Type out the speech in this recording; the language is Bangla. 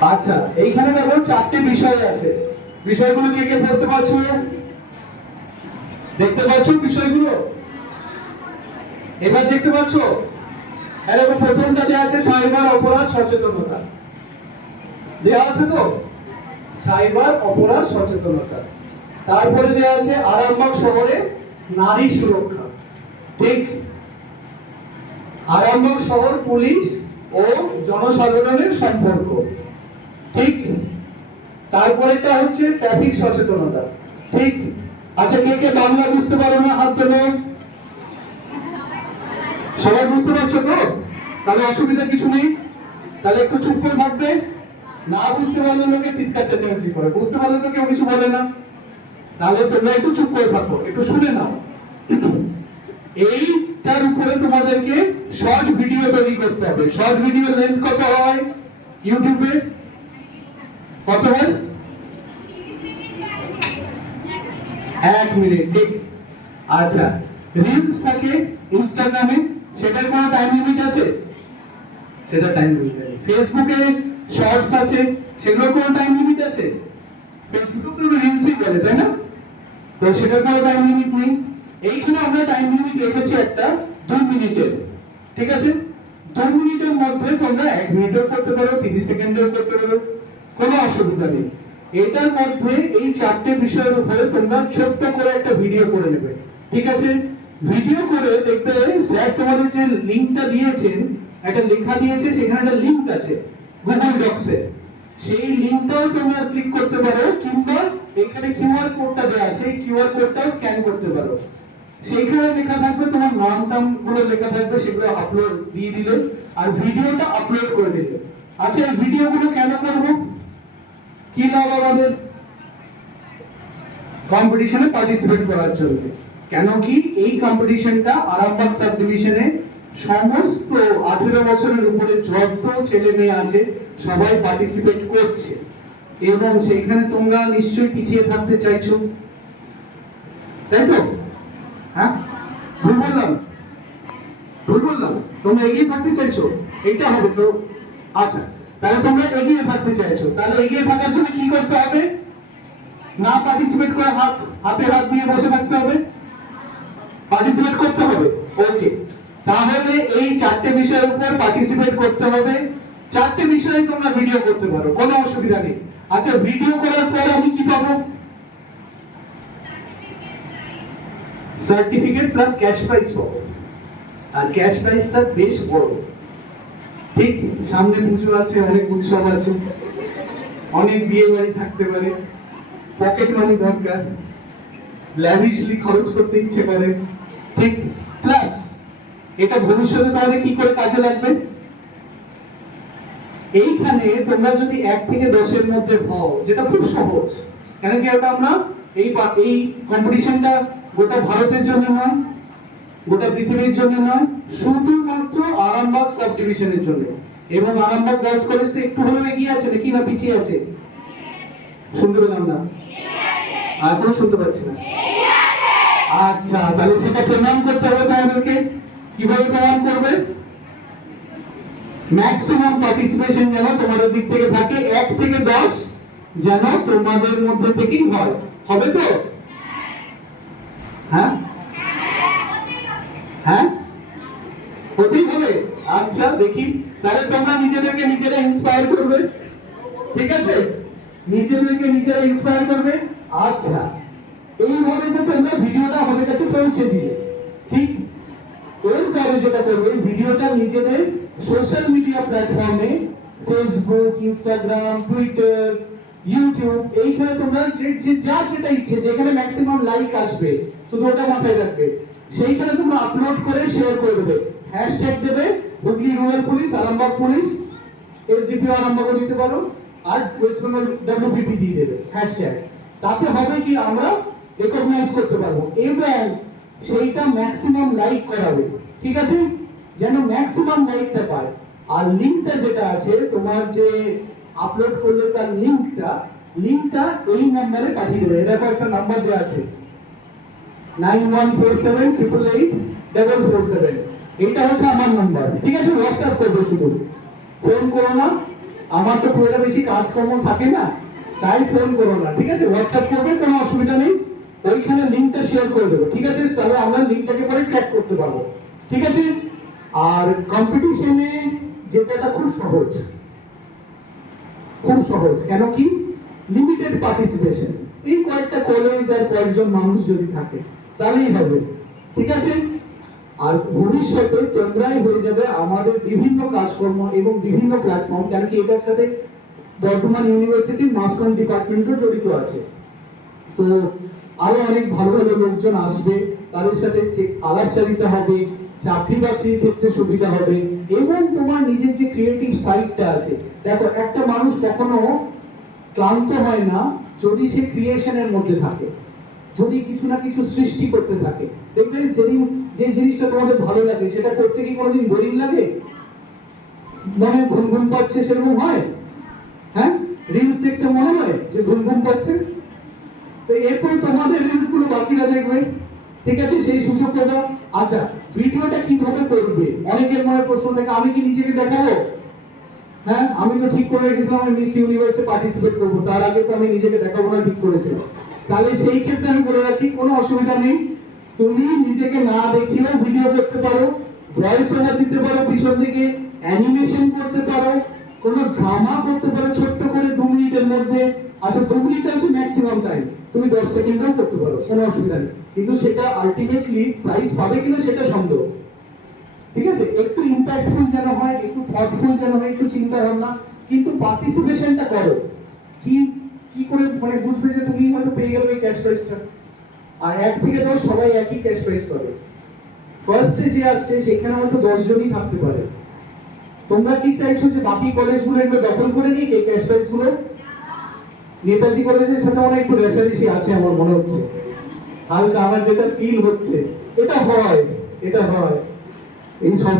আচ্ছা এইখানে দেখো চারটে বিষয় আছে। বিষয়গুলো কে কে পড়তে পারছ? দেখতে পাচ্ছ বিষয়গুলো? এবার দেখতে পাচ্ছ? এরকম প্রথমটাতে আছে, সাইবার অপরাধ সচেতনতা। দেওয়া আছে তো? সাইবার অপরাধ সচেতনতা। তারপরে দেওয়া আছে, আরামবাগ শহরে নারী সুরক্ষা। ঠিক? আরামবাগ শহর পুলিশ ও জনসাধারণের সম্পর্ক। তারপরেটা হচ্ছে ট্রাফিক সচেতনতা। ঠিক? আচ্ছা কে কে বাংলা বুঝতে পারো না হাত তোলো? সবাই বুঝতে পারছ তো? তাহলে অসুবিধা কিছু নেই। তাহলে একটু চুপ করে থাকবে। না বুঝতে পারলে লোকে চিৎকার চেঁচামেচি করে। বুঝতে পারলে তো কেউ কিছু বলে না। তাহলে তোমরা একটু চুপ করে থাকো, একটু শুনে নাও। এইটার উপরে তোমাদেরকে শর্ট ভিডিও তৈরি করতে হবে। শর্ট ভিডিও লেন্থ কত হয়? ইউটিউবে? কত হয় এক মিনিট, ঠিক। আচ্ছা রিলস থাকে ইনস্টাগ্রামে সেটার কোনো টাইম লিমিট আছে? সেটা টাইম লিমিট আছে ফেসবুকে শর্টস আছে, সেগুলোর কোনো টাইম লিমিট আছে? ফেসবুকে তো রিলসই বলে, তাই না? তো সেটার কোনো টাইম লিমিট নেই। এইখানে আমরা টাইম লিমিট রেখেছি একটা, দুই মিনিটের। ঠিক আছে? দুই মিনিটের মধ্যে তোমরা এক মিনিটেও করতে পারো, তিরিশ সেকেন্ডেও করতে পারো। কোনো অসুবিধা নেই। এটার মধ্যে এই চারটে বিষয়ের উপরে তোমরা ছোট্ট করে একটা ভিডিও করে নেবে। ঠিক আছে? ভিডিও করে দেখতে স্যার তোমাদের যে লিংকটা দিয়েছেন, একটা লেখা দিয়েছে, সেখানে একটা লিংক আছে গুগল ডক্সে সেই লিংকটাও তোমরা ক্লিক করতে পারো, কিংবা এখানে কিউআর কোডটা দেওয়া আছে, এই কিউআর কোডটাও স্ক্যান করতে পারো। সেইখানে লেখা থাকবে, তোমার নাম টামগুলো লেখা থাকবে, সেগুলো আপলোড দিয়ে দিলে, আর ভিডিওটা আপলোড করে দিলে। আচ্ছা এই ভিডিওগুলো কেন করব কি লাভ আমাদের? কম্পিটিশনে পার্টিসিপেট করার জন্য। কেন কি এই কম্পিটিশনটা আরামবাগ সাব ডিভিশনে সমস্ত আঠেরো বছরের উপরে যত ছেলে মেয়ে আছে, সবাই পার্টিসিপেট করছে। এবং সেখানে তোমরা নিশ্চয়ই পিছিয়ে থাকতে চাইছো। তাই তো? হ্যাঁ? ভুল বললাম? ভুল বললাম। তোমরা এগিয়ে থাকতে চাইছো? এটা হবে তো। আচ্ছা। তাহলে তোমরা এগিয়ে থাকতে চাইছো। তাহলে এগিয়ে থাকার জন্য কি করতে হবে? না পার্টিসিপেট করে হাত, হাতে হাত দিয়ে বসে থাকতে হবে। পার্টিসিপেট করতে হবে। ওকে তাহলে এই চারটে বিষয়ের উপর পার্টিসিপেট করতে হবে। চারটে বিষয়ে তোমরা ভিডিও করতে পারো, কোনো অসুবিধা নেই। আচ্ছা ভিডিও করার পর আমি কি পাবো? সার্টিফিকেট প্লাস ক্যাশ প্রাইজ পাবো। আর ক্যাশ প্রাইজটা বেশ বড়। ঠিক সামনে পুজো আছে, অনেক উৎসব আছে। অনেক বিয়ে বাড়ি থাকতে পারে। পকেট মানি দরকার। ল্যাভিশলি খরচ করতে ইচ্ছে করে। ঠিক প্লাস এটা ভবিষ্যতে তাহলে কি করে কাজে লাগবে? এইখানে তোমরা যদি এক থেকে দশের মধ্যে হও, যেটা খুব সহজ, কেন কি ওটা আমরা এই এই কম্পিটিশনটা গোটা ভারতের জন্য নয় গোটা পৃথিবীর জন্য নয়, শুধুমাত্র আরামবাগ সাব ডিভিশনের জন্য। এবং আরামবাগ গার্লস কলেজ তো একটু হলেও এগিয়ে আছে নাকি না পিছিয়ে আছে? শুনতে পেলাম না। আর কোনো শুনতে পাচ্ছি না। আচ্ছা তাহলে সেটা প্রমাণ করতে হবে তোমাদেরকে কীভাবে প্রমাণ করবে? ম্যাক্সিমাম পার্টিসিপেশন যেন তোমাদের দিক থেকে থাকে, এক থেকে দশ যেন তোমাদের মধ্যে থেকেই হয়। হবে তো? হ্যাঁ হতেই হবে আচ্ছা দেখি। তাহলে তোমরা নিজেদেরকে নিজেরা ইন্সপায়ার করবে। ঠিক আছে? নিজেদেরকে নিজেরা ইন্সপায়ার করবে। আচ্ছা। এইভাবে তো তোমরা ভিডিওটা আমাদের কাছে পৌঁছে দিলে। ঠিক? এরপরে যেটা করবে? ভিডিওটা নিজেদের সোশ্যাল মিডিয়া প্ল্যাটফর্মে ফেসবুক ইনস্টাগ্রাম টুইটার ইউটিউব এইখানে তোমরা যে যেটা ইচ্ছে, যেখানে ম্যাক্সিমাম লাইক আসবে, শুধু ওটা মাথায় রাখবে, সেইখানে তোমরা আপলোড করে শেয়ার করে দেবে। হ্যাশট্যাগ দেবে, Hooghly rural police, Arambagh police SDP আরামবাগও দিতে পারো, আর ওয়েস্ট বেঙ্গল ডব্লিউপিপি দিয়ে দেবে, হ্যাশট্যাগ। তাতে হবে কি, আমরা রেকগনাইজ করতে পারব। এবং সেইটা ম্যাক্সিমাম লাইক করাবে, ঠিক আছে? যেন ম্যাক্সিমাম লাইকটা পায়। আর লিঙ্কটা যেটা আছে, তোমার যে আপলোড করলে তার লিঙ্কটা লিঙ্কটা এই নাম্বারে পাঠিয়ে দেবে। এটা একটা নাম্বার দেওয়া আছে nine one four seven triple eight double four seven এটা হচ্ছে আমার নাম্বার ঠিক আছে হোয়াটসঅ্যাপ করবে শুধু। ফোন করো না। আমার তো খুব বেশি কাজকর্ম থাকে না, তাই ফোন করো না। ঠিক আছে হোয়াটসঅ্যাপ করবে, কোনো অসুবিধা নেই। ওইখানে লিঙ্কটা শেয়ার করে দেবো। ঠিক আছে, তাহলে আমরা লিঙ্কটাকে পরে ট্র্যাক করতে পারব। ঠিক আছে? আর কম্পিটিশনে যেটাটা খুব সহজ খুব সহজ, কেন কি? লিমিটেড পার্টিসিপেশন এই কয়েকটা কলেজ আর কয়েকজন মানুষ যদি থাকে, তাহলেই হবে। ঠিক আছে? আর ভবিষ্যতে তোমরাই হয়ে যাবে আমাদের বিভিন্ন কাজকর্ম এবং বিভিন্ন প্ল্যাটফর্ম কেন কি এটার সাথে বর্ধমান ইউনিভার্সিটির মাসকম ডিপার্টমেন্টও জড়িত আছে। তো আরও অনেক ভালো ভালো লোকজন আসবে, তাদের সাথে আলাপচারিতা হবে, চাকরি বাকরির ক্ষেত্রে সুবিধা হবে, এবং তোমার নিজের যে ক্রিয়েটিভ সাইডটা আছে, দেখো, একটা মানুষ কখনো ক্লান্ত হয় না যদি সে ক্রিয়েশনের মধ্যে থাকে। যদি কিছু না কিছু সৃষ্টি করতে থাকে। দেখবেন যেদিন যে জিনিসটা তোমাদের ভালো লাগে, সেটা করতে কি কোনোদিন বোরিং লাগে? মনে ঘুম ঘুম পাচ্ছে সেরকম হয়? হ্যাঁ? রিলস দেখতে মনে হয় যে ঘুম ঘুম পাচ্ছে? তো এরপর তোমাদের রিলসগুলো বাকিরা দেখবে। ঠিক আছে? সেই সুযোগটা দাও। আচ্ছা ভিডিওটা কীভাবে করবে? অনেকের মনে প্রশ্ন থাকে, আমি কি নিজেকে দেখাবো? হ্যাঁ? আমি তো ঠিক করে রেখেছিলাম, আমি মিস ইউনিভার্সে পার্টিসিপেট করব। তার আগে তো আমি নিজেকে দেখাবো না, ঠিক করেছিলাম। তাহলে সেই ক্ষেত্রে আমি বলে রাখি, কোনো অসুবিধা নেই। তুমি নিজেকে না দেখিয়েও ভিডিও করতে পারো ভয়েস ওভার দিতে পারো, পিছন থেকে অ্যানিমেশন করতে পারো, কোনো ড্রামা করতে পারো, ছোট্ট করে দু মিনিটের মধ্যে। আচ্ছা দু মিনিট হচ্ছে ম্যাক্সিমাম টাইম তুমি দশ সেকেন্ডেও করতে পারো, কোনো অসুবিধা নেই। কিন্তু সেটা আলটিমেটলি প্রাইস পাবে কিনা সেটা সন্দেহ। ঠিক আছে? একটু ইম্প্যাক্টফুল যেন হয়, একটু থটফুল যেন হয়, একটু চিন্তা ভাবনা কিন্তু পার্টিসিপেশনটা করো। কি কি করে মানে বুঝবে যে তুমি হয়তো পেয়ে গেলে ক্যাশ প্রাইসটা আর এক থেকে দশ সবাই একই ক্যাশ প্রাইস পাবে। ফার্স্টে যে আসছে, সেখানে হয়তো দশ জনই থাকতে পারে। তোমরা কি চাইছো যে বাকি কলেজগুলো একটু দখল করে নিই এই ক্যাশ প্রাইসগুলো নেতাজি কলেজের সাথে অনেক একটু রেশারেশি আছে আমার মনে হচ্ছে। হালকা আমার যেটা ফিল হচ্ছে। এটা হয় এটা হয়। এই সব